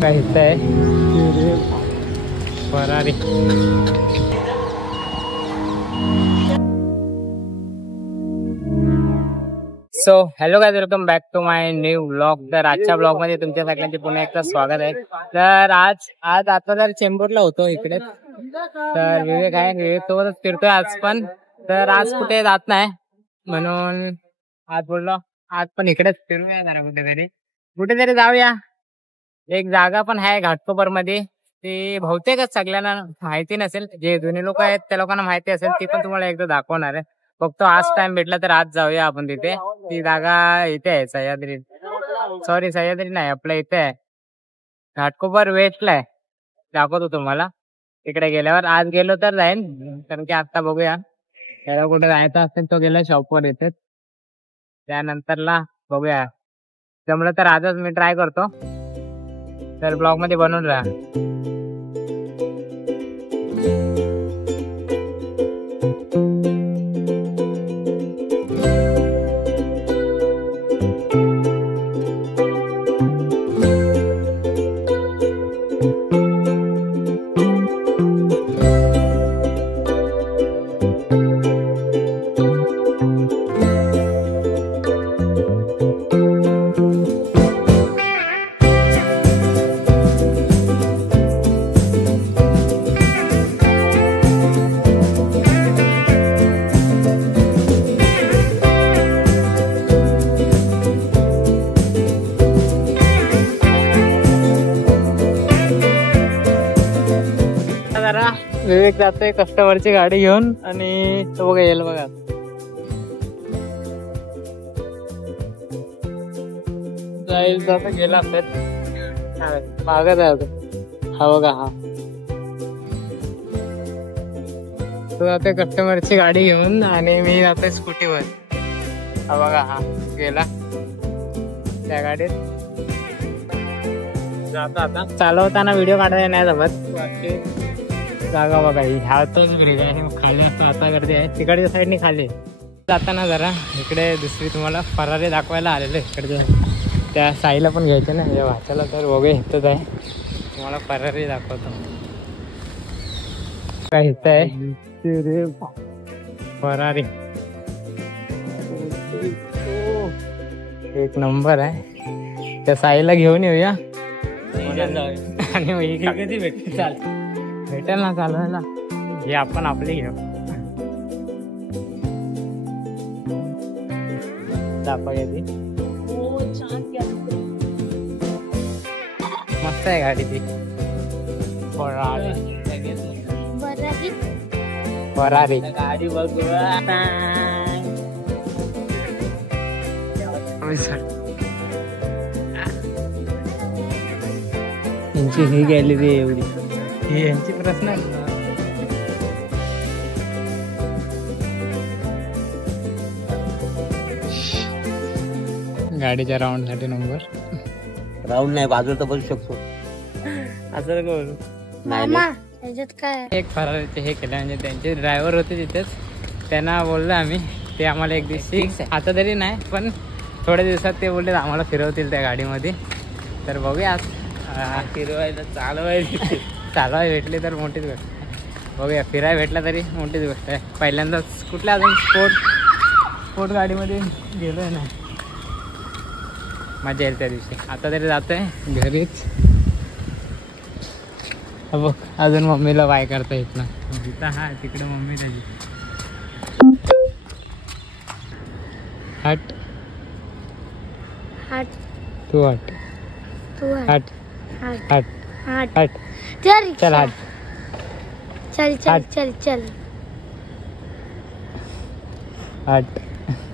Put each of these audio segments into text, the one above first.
काय आहे Ferrari. So hello guys, welcome back to my new blog. तर आजच्या ब्लॉग मध्ये तुमच्या सगळ्यांचे पुन्हा एकदा स्वागत आहे. तर आज आता तर चेंबूरला होतो इकडे. तर विवेक आहे, विवेक सोबतच फिरतोय आज पण. तर आज कुठे जात नाही म्हणून आज बोललो आज पण इकडेच फिरूया जरा, कुठेतरी जाऊया. एक जागा पण आहे घाटकोपर मध्ये, ती बहुतेकच सगळ्यांना माहिती नसेल. जे जुने लोक आहेत त्या लोकांना माहिती असेल, ती पण तुम्हाला एकदा दाखवणार आहे. फक्त आज टाइम भेटला तर आज जाऊया आपण तिथे. ती जागा इथे आहे सह्याद्री, सॉरी सह्याद्री नाही, आपल्या इथे आहे घाटकोपर वेस्टला आहे. दाखवतो तुम्हाला तिकडे गेल्यावर. आज गेलो तर जाईन, कारण की आता बघूया. त्याला कुठे जायचं असेल तो गेला शॉपवर येते, त्यानंतरला बघूया. जमलं तर आजच मी ट्राय करतो. तर ब्लॉग मध्ये बनवून राहा. विवेक जातोय कस्टमरची गाडी घेऊन आणि तो बघा येईल बघा. जाईल जाता गेला असेल, मागत आहे हा बघा. हा तो जातोय कस्टमरची गाडी घेऊन आणि मी जातोय स्कूटीवर. हा बघा, हा गेला त्या गाडीत. जातो आता. चालवताना व्हिडिओ काढायला नाही जमत. बाकी जागा बघा ही, ह्या तोच ब्रिज आहे. खाली आता गर्दी आहे, तिकडच्या साईडने खाली जाताना जरा इकडे दुसरी तुम्हाला फरारी दाखवायला आलेलो. इकडच्या त्या साईला पण घ्यायचे ना या भाच्याला. तर बघूया इथंच आहे, तुम्हाला फरारी दाखवतो. काय इथं आहे फरारी, एक नंबर आहे. त्या साईला घेऊन येऊया आणि कधी भेटते. चाल भेटेल ना चालवायला, हे आपण आपली घेऊ. मस्त आहे गाडी ती फरारी. फरारी गाडी बघूया. यांची ही गॅलरी आहे एवढी, ही यांची प्रश्न आहे. गाडीच्या राऊंड साठी नंबर. राऊंड नाही, बाजूला तर बसू शकतो. असं करू काय. एक फरारीचे हे केलं, म्हणजे त्यांचे ड्रायव्हर होते तिथेच, त्यांना बोललो आम्ही. ते आम्हाला एक दिवशी, आता तरी नाही पण थोड्या दिवसात ते बोलले आम्हाला फिरवतील त्या गाडीमध्ये. तर बघूया फिरवायला चालवायला भेटली तर मोठीच गोष्ट. बघूया, फिरायला भेटला तरी मोठीच गोष्ट आहे. पहिल्यांदाच कुठल्या अजून स्पोर्ट गाडीमध्ये गेलोय ना, मजा येईल त्या दिवशी. आता तरी जातोय घरीच. बघ अजून मम्मीला बाय करता येत ना इथं. हा तिकडे मम्मी त्याची. हट हट तू हट, तू हट हट हट हट हट. चल हट, चल चल चल चल हट.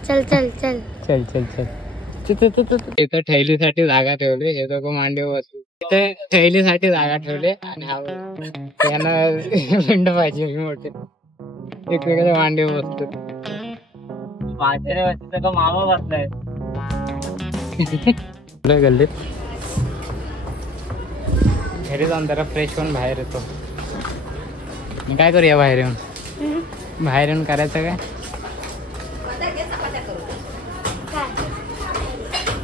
चल चल चल चल चल चल. इथं ठेलीसाठी जागा ठेवली. हे दोघं मांडीवर बसले. इथे ठेलीसाठी जागा ठेवली आणि यांना विंड पाहिजे मोठे. एकमेकाच्या मांडीवर बसतो. मामा बसलाय गल्लीत. घरी जाऊन जरा फ्रेश होऊन बाहेर येतो. काय करूया बाहेर येऊन? बाहेर येऊन करायचं काय?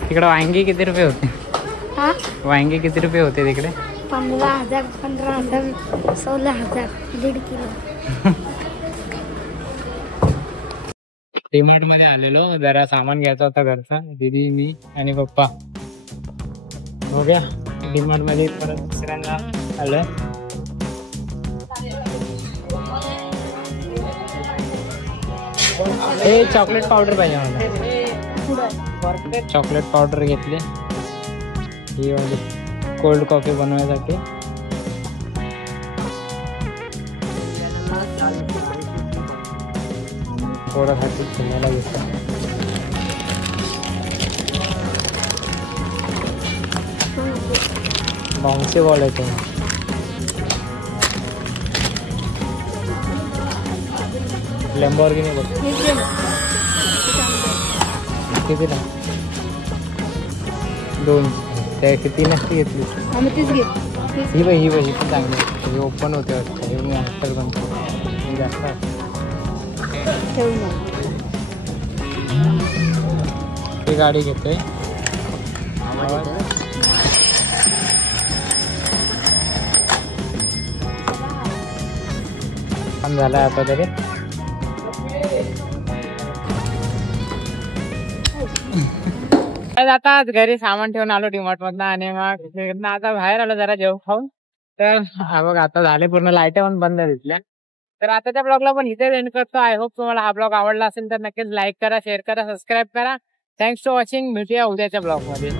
तिकडं वांगी किती रुपये होते? हाँ वांगे किती रुपये होते तिकडे? 15,000 15,000 16,000 1.5 किलो. डीमार्ट मध्ये आलेलो, जरा सामान घ्यायचा होता घरचा, दीदी मी आणि पप्पा. हो गया डीमार्ट मध्ये परत दुसऱ्यांदा आलोय. हे चॉकलेट पावडर पाहिजे मला. चॉकलेट पावडर घेतली ही वाली कोल्ड कॉफी बनवायसाठी. थोडासाठी खेळायला घेतला. बाउन्सी बॉल आहे तो. लॅम्बोर्गिनी बघ कितीला? 2 त्या किती नसती घेतली. ही बाई ही पण चांगली आहे. ही ओपन होते वाटतं. हे मी हॉस्टेल बनतो ही जास्त ही गाडी घेतोय. काम झालाय आता तरी. आता घरी सामान ठेवून आलो डीमार्ट मधनं आणि मग आता बाहेर आलो जरा जेवण खाऊन. तर हा बघ आता झाले पूर्ण लाईट पण बंद दिसल्या. तर आताच्या ब्लॉगला पण इथे एंड करतो. आय होप तुम्हाला हा ब्लॉग आवडला असेल तर नक्कीच लाईक करा, शेअर करा, सबस्क्राईब करा. Thanks for watching. भेटूया उद्याच्या ब्लॉग मध्ये.